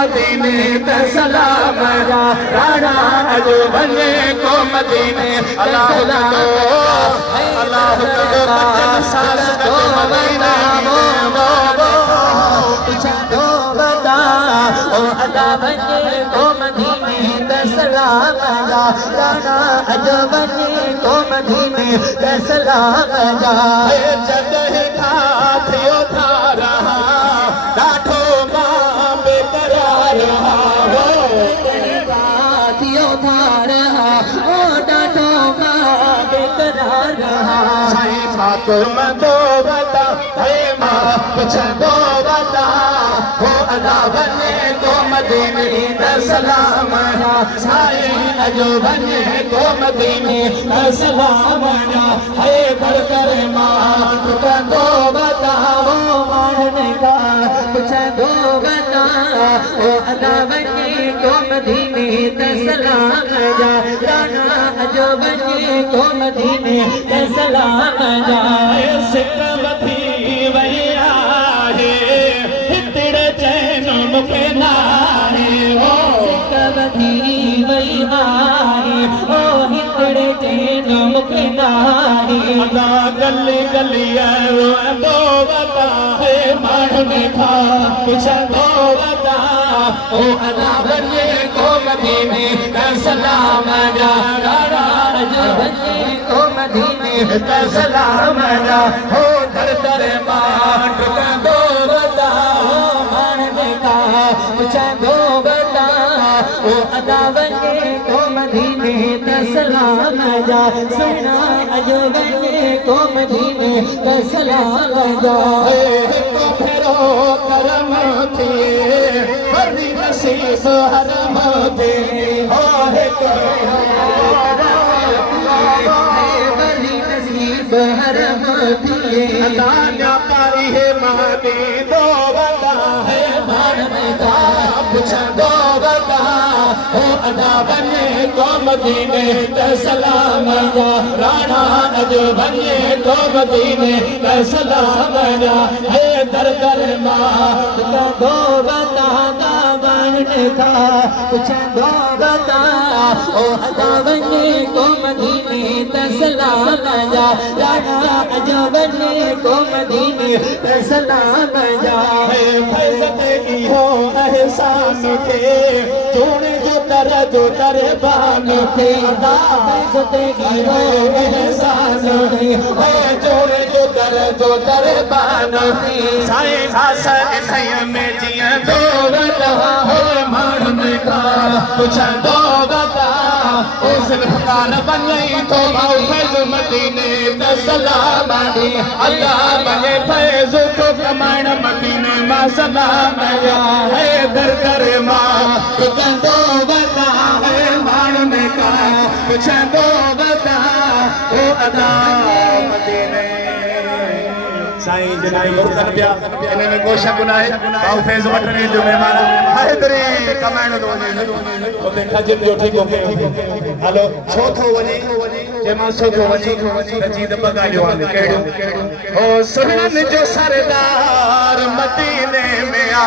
मदीने ते सलाम जा राणा अजो वने को मदीने अल्लाह दो बचन सास दो मदीने दो बता ओ अल्लाह वने को मदीने ते सलाम जा राणा अजो वने को मदीने ते सलाम जा जगह थियो था रहा डाठो मां बेकरार रहा थियो था रहा ओ डाठो मां बेकरार रहा साईं मातुम दो बता हे मां पुछंदो बता हो अदा वने को मदीने ते सलाम जा साईं अजो वने को मदीने ते सलाम जा हे दर मां पुछंदो बता वो मारने का पुछंदो बता ओ अदा वने को मदीने ते सलाम जा राणा अजो वने को मदीने ते सलाम जा सिकम थी वही आहे हितड़े चैन मुखे नाहे हो सिकम थी वही आहे ओ हितड़े चैन मुखे नाहे अदा गली गली आयो दो बता है मारने का पुछंदो बता ओ अदा वने को मदीने ते सलाम जा राणा अजो वने को मदीने ते सलाम जा हो दर मां टुकंदो बता मारने का पुछंदो बता ओ अदा वने को मदीने ते सलाम जा सुना अजो वने को मदीने ते सलाम जा हिकु फेरो करम थिए वरी नसीब हरम थिए हो हिकु वरी नसीब हरम थिए अदान्या पारी है मानी दो बता है मारने का पुछंदो बता हो अदा वने को मदीने ते सलाम जा राणा अजो वने को मदीने ते सलाम जा हे दर मां पुछंदो बता मारने का पुछंदो बता ओ अदा वने को मदीने ते सलाम जा राणा अजो वने को मदीने ते सलाम जा फैज़त इहो एहसान थे जोड़े जो दरबान थे फैज़त इहो एहसान थे जोड़े जो दरबान थे साईं आसर सैं में जियां दो वता हो मारने का पुछंदो बता ओ सिलफकार बनई तो मां फैज़ मदीने ते सलाम दे अल्लाह बने फैज़ तो कमाण मदीने मां सलाम या है दर मां पुछंदो बता है मारने का पुछंदो बता ओ अदा मदीने साईं जनाई मुर्तन पिया इन में को शक न आहे बाऊ फैज़ वठणे जो महिमान हर तरी कमाइण थो वञे ओते खजर जो ठीक होके हलो छो थो वञे जे मां छो थो वञे त जी द बगाड़ियो आहे केड़ो हो सुहरन जो सरदार मदीने में आ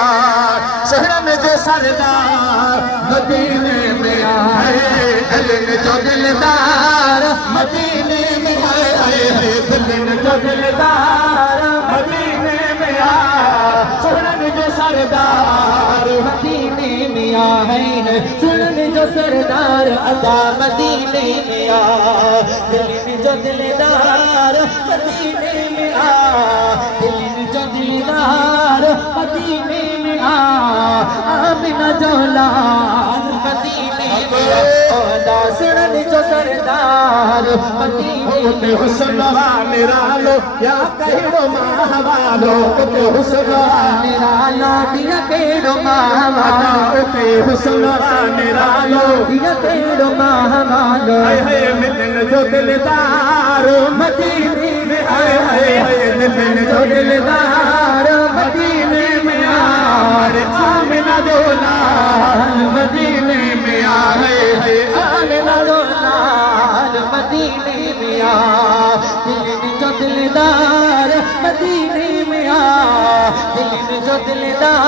सुहरन जो सरदार मदीने में आए दिलन जो दिलदार मदीने में आए दिलन जो दिलदार मदीने में आ सुहरन जो सरदार मदीने में आए सुनन जो सरदार अदा मदीने में आ दिल जो दिलदार मदीने में आ दिल जो दिलदार मदीने में आ आमिना जो लाल मदीने में आ सुनन जो सरदार मदीने में हुस्न निरालो या कहिड़ो मां हवालो उते हुस्न निरालो दिया केड़ो माहवालो उते हुस्न निरालो दिया केड़ो माहवालो है मिलन जो दिलदार मदीने में आए है मिलन जो दिलदार मदीने में आए आमिना जो लाल मदीने में आए है आमिना जो लाल मदीने में आ दिल जो दिलदार मदीने में आ दिल जो दिलदार